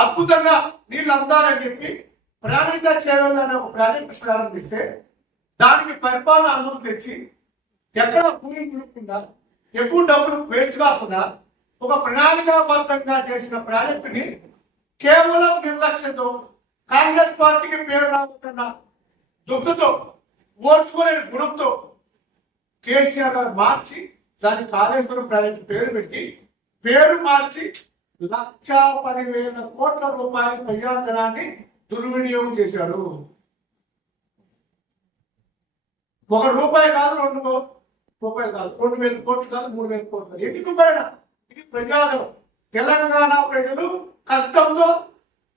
అద్భుతంగా నీళ్ళు అందాలని చెప్పి ప్రణాళిక చేయాలని ఒక ప్రాజెక్ట్ ప్రారంభిస్తే దానికి పరిపాలన అనుమతి తెచ్చి ఎక్కడ కూలి కుడుకుండా ఎక్కువ డబ్బులు వేస్ట్ కాకుండా ఒక ప్రణాళికాబద్ధంగా చేసిన ప్రాజెక్టుని కేవలం నిర్లక్ష్యంతో కాంగ్రెస్ పార్టీకి పేరు రాబోతున్న దుఃఖతో ఓర్చుకోలేని గుణంతో కేసీఆర్ గారు మార్చి దాని కాళేశ్వరం ప్రాజెక్టు పేరు పెట్టి పేరు మార్చి 1,10,000 కోట్ల రూపాయల ప్రజాధనాన్ని దుర్వినియోగం చేశారు. 1 రూపాయి కాదు, 2 రూపాయలు కాదు, 2,000 కోట్లు కాదు, 3,000 కోట్లు. ఎన్ని రూపాయలు? ఇది ప్రజాధనం. తెలంగాణ ప్రజలు కష్టంతో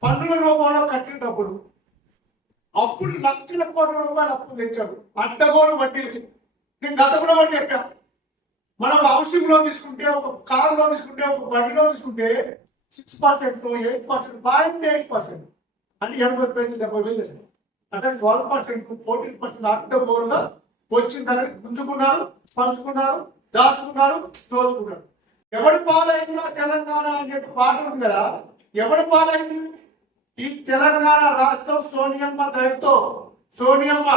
పన్నుల రూపంలో కట్టిన డబ్బులు. అప్పుడు లక్షల కోట్ల రూపాయలు అప్పు తెచ్చాడు అడ్డగోలు వడ్డీలకి. నేను గతంలో కూడా చెప్పాను, మనం హౌసింగ్ లో తీసుకుంటే, ఒక కార్ లో తీసుకుంటే, ఒక బండిలో తీసుకుంటే 6%, 8%, 0.8% అంటే 80,000, 70,000 అంటే 12%, 14% అడ్డగోలుగా వచ్చిన తర్వాత గుంజుకున్నారు, పంచుకున్నారు, దాచుకున్నారు, దోచుకున్నారు. ఎవడి పాలైందో తెలంగాణ అనేది పాట ఉంది కదా, ఎవడి పాలైంది? ఈ తెలంగాణ రాష్ట్రం సోనియమ్మ దయతో, సోనియమ్మ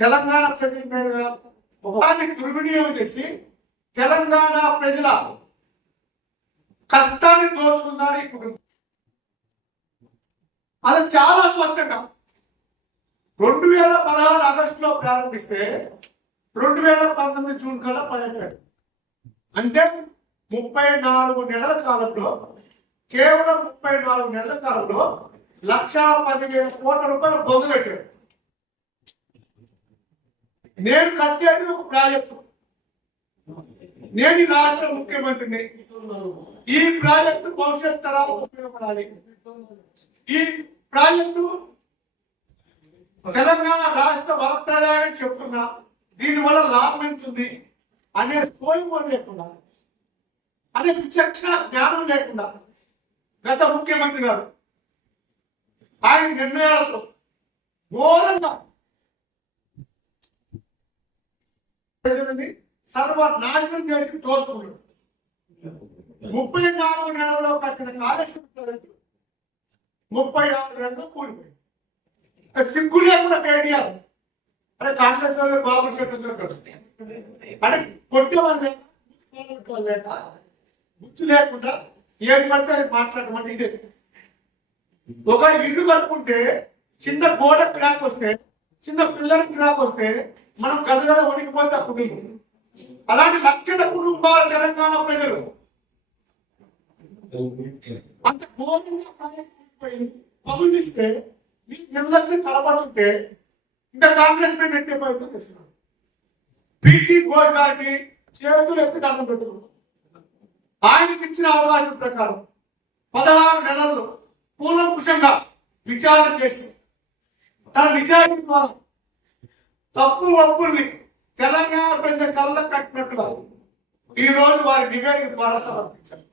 తెలంగాణ ప్రజల మీద ఒకదాన్ని దుర్వినియోగం చేసి తెలంగాణ ప్రజల కష్టాన్ని దోచుకుందని అది చాలా స్పష్టంగా 2016 ఆగస్టులో ప్రారంభిస్తే 2019 జూన్ కల్లా 10 అంటే 34 నెలల కాలంలో, కేవలం 34 నెలల కాలంలో 1,10,000 కోట్ల రూపాయలు బొందు పెట్టాడు. నేను కట్టేది ఒక ప్రాజెక్టు, నేను రాష్ట్ర ముఖ్యమంత్రిని. ఈ ప్రాజెక్టు భవిష్యత్ తరాలకు ఉపయోగపడాలి. ఈ ప్రాజెక్టు తెలంగాణ రాష్ట్ర వరప్రదాయని చెప్తున్నా, దీనివల్ల లాభం ఎంతుంది అనే సోయం లేకుండా, అనే విచక్షణ జ్ఞానం లేకుండా గత ముఖ్యమంత్రి గారు ఆయన నిర్ణయాలతో ఘోరంగా సర్వనాశనం చేసి తోచుకున్నాడు. 34 నెలల్లో కట్టిన కాళేశ్వరం ప్రాజెక్టు 36 నెలల్లో కూలిపోయింది. సిగ్గు లేకుండా కేటీఆర్ అదే కాంగ్రెస్ వాళ్ళు బాబు కట్టించుంటాడు అంటే కొట్టేవాళ్ళు లేక గుర్తు లేకుండా ఏది పడితే అది మాట్లాడమంటే ఇదే. ఒక ఇల్లు కట్టుకుంటే చిన్న గోడ క్రాక్ వస్తే, చిన్న పిల్లలకి క్రాక్ వస్తే మనం గదగద వణికిపోతే ఆ కుటుంబం. అలాంటి లక్షల కుటుంబాల తెలంగాణ ప్రజలు అంత ఘోరంగా పగులిస్తే మీ నిర్లక్ష్యం కనబడుతుంటే ఇంకా కాంగ్రెస్ మీద నెట్టే ప్రయత్నం చేస్తున్నారు. బీసీ ఘోష్ గారికి చేతులు ఎత్తి దండం పెట్టుకున్నారు. ఆయనకి ఇచ్చిన అవకాశం ప్రకారం 16 నెలల్లో కూలంకుషంగా విచారణ చేసి తన నిజాయితీ ద్వారా తప్పు ఒప్పుల్ని తెలంగాణ ప్రజల కళ్ళ కట్టినట్టుగా ఈ రోజు వారి నివేదిక ద్వారా సమర్పించారు.